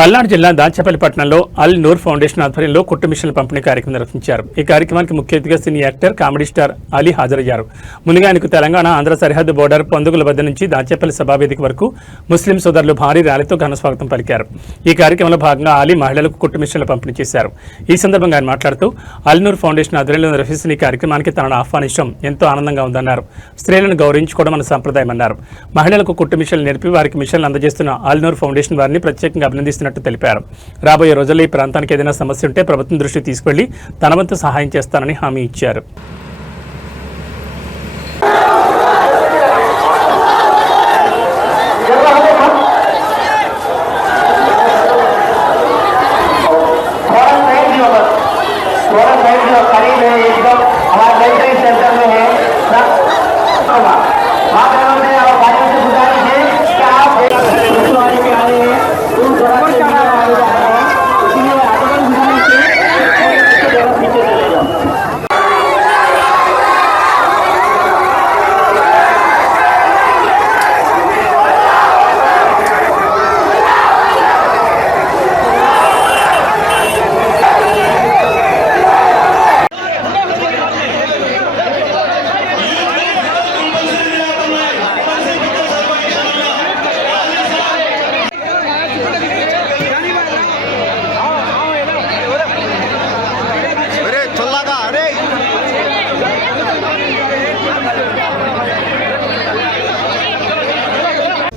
పల్నాడు జిల్లా దాచేపల్లి పట్టణంలో అల్ నూర్ ఫౌండేషన్ ఆధ్వర్యంలో కుట్టు మిషన్ల పంపిణీ కార్యక్రమం నిర్వహించారు. ఈ కార్యక్రమానికి ముఖ్య అతిథిగా cine actor comedy star Ali హాజరయ్యారు. ముందుగా ఆయనకు తెలంగాణ ఆంధ్ర సరిహద్దు బోర్డర్ పందుగుల వద్ద నుంచి దాచేపల్లి సభావేదిక వరకు ముస్లిం సోదరులు భారీ ర్యాలీతో ఘన స్వాగతం పలికారు. ఈ కార్యక్రమంలో భాగంగా అలీ మహిళలకు కుట్టు మిషన్లు పంపిణీ చేశారు. ఈ సందర్భంగా ఆయన మాట్లాడుతూ అల్నూర్ ఫౌండేషన్ ఆధ్వర్యంలో నిర్వహిస్తున్న ఈ కార్యక్రమానికి తనను ఆహ్వానించడం ఎంతో ఆనందంగా ఉందన్నారు. స్త్రీలను గౌరవించుకోవడం మన సంప్రదాయమన్నారు. మహిళలకు కుట్టు మిషన్లు నేర్పి వారికి మిషన్లు అందజేస్తున్న ఆల్నూర్ ఫౌండేషన్ వారిని ప్రత్యేకంగా చేస్తున్నట్టు తెలిపారు. రాబోయే రోజుల్లో ఈ ప్రాంతానికి ఏదైనా సమస్య ఉంటే ప్రభుత్వం దృష్టికి తీసుకెళ్ళి తన వంతు సహాయం చేస్తానని హామీ ఇచ్చారు.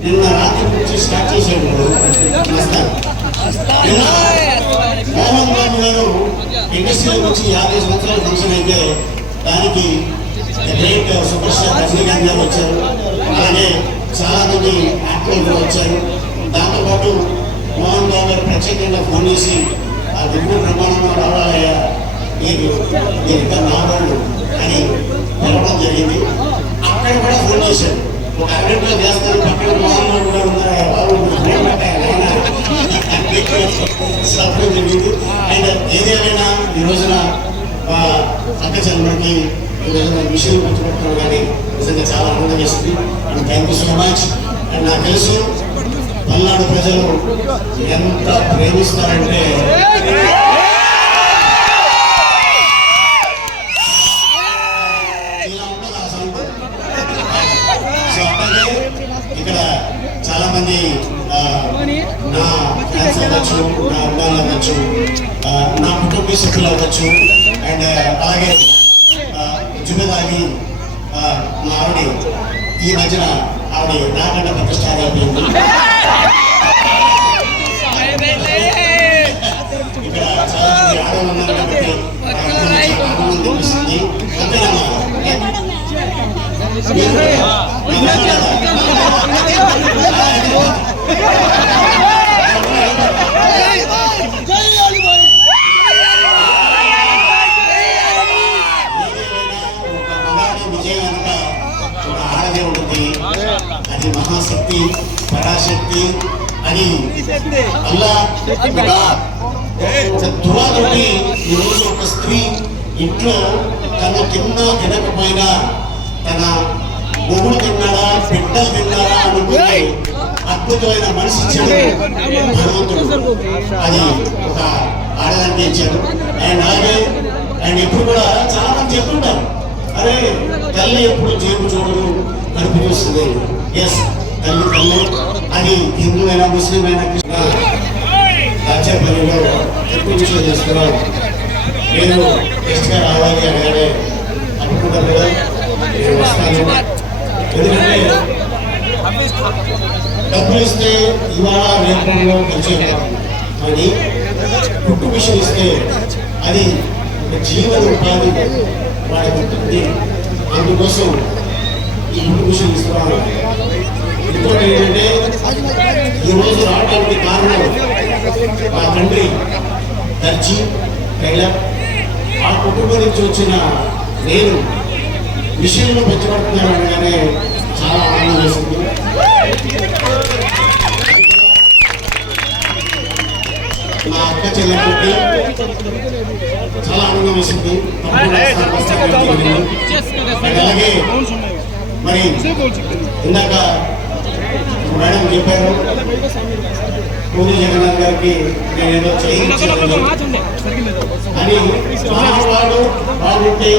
నిన్న రాత్రి నుంచి స్టార్ట్ చేశాడు మోహన్ బాబు గారు ఇండస్ట్రీలోకి వచ్చి యాభై సంవత్సరాల ఫంక్షన్ అయితే దానికి గ్రేట్ సూపర్ స్టార్ రజనీకాంత్ గారు వచ్చారు. అలాగే చాలా మంది యాక్టర్లు కూడా వచ్చారు. దాంతోపాటు మోహన్ బాబు గారు ప్రత్యేకంగా ఫోన్ చేసి ఆ దిగువ ప్రమాణంలో రావాలయ్యా. మీరు మీరు ఇంకా నాలుగు అని తెలపడం జరిగింది. అక్కడ కూడా ఫోన్ చేశారు. ఒక అరగంటలో చేస్తారు పక్కన మోహన్ కూడా ఉన్నారు బాబు ఆయన. జరిగింది అండ్ ఏదేమైనా ఈ రోజున మా అక్క చంద్రుడికి ఈ రోజున కానీ నిజంగా చాలా ఆనందం and thank you so much and నాకు తెలుసు పల్నాడు ప్రజలు ఎంత ప్రేమిస్తారంటే నా క్యాన్సర్ అవ్వచ్చు నా అభిమానులు అవ్వచ్చు నా కుటుంబ సభ్యులు అవ్వచ్చు అండ్ అలాగే జుబెదాగి మా ఆవిడ ఈ మధ్యన ఆవిడ నాకన్నా ప్రతిష్టాగా అయిపోయింది. మహాశక్తి పరాశక్తి అది అల్లా ఈరోజు ఒక స్త్రీ ఇంట్లో తన తిన్నా తినకపోయినా తన మొగుడు తిన్నాడా బిడ్డలు తిన్నాడా అనుకునే అద్భుతమైన ఇచ్చాడు భగవంతుడు. అది ఒక ఆడదానికి ఇచ్చాడు. అండ్ అలాగే అండ్ ఎప్పుడు కూడా చాలా మంది చెప్తుంటారు. అరే తల్లి ఎప్పుడు జేబు చూడదు కడుపు చూస్తుంది. ఎస్ తల్లి అది హిందూ అయినా ముస్లిం అయినా కృష్ణ దాచేపల్లిలో ఎక్కువ విషయం చేస్తున్నాం నేను గెస్ట్గా రావాలి అనగానే అనుకుంటారు కదా నేను వస్తాను. ఎందుకంటే డబ్బులు ఇస్తే ఇవాళ రేపంలో కలిసి కానీ కుట్టు విషయం ఇస్తే అది ఒక జీవన ఉపాధి వాడికి ఉంటుంది. అందుకోసం ఈ కుట్టు విషయం ఇస్తున్నాను ఇంకోటి ఏంటంటే ఈరోజు రావడానికి కారణం మా తండ్రి దర్జీ టైలర్. ఆ కుటుంబం నుంచి వచ్చిన నేను విషయంలో పెంచబడుతున్నాను అనగానే చాలా ఆనందం వేసింది. మా అక్క చెల్లెలకి చాలా ఆనందం వేసింది. అలాగే మరి ఇందాక మేడం చెప్పారు. పూరి జగన్నాథ్ గారికి నేనేదో చేయించాను. అని వాడు బాగుంటే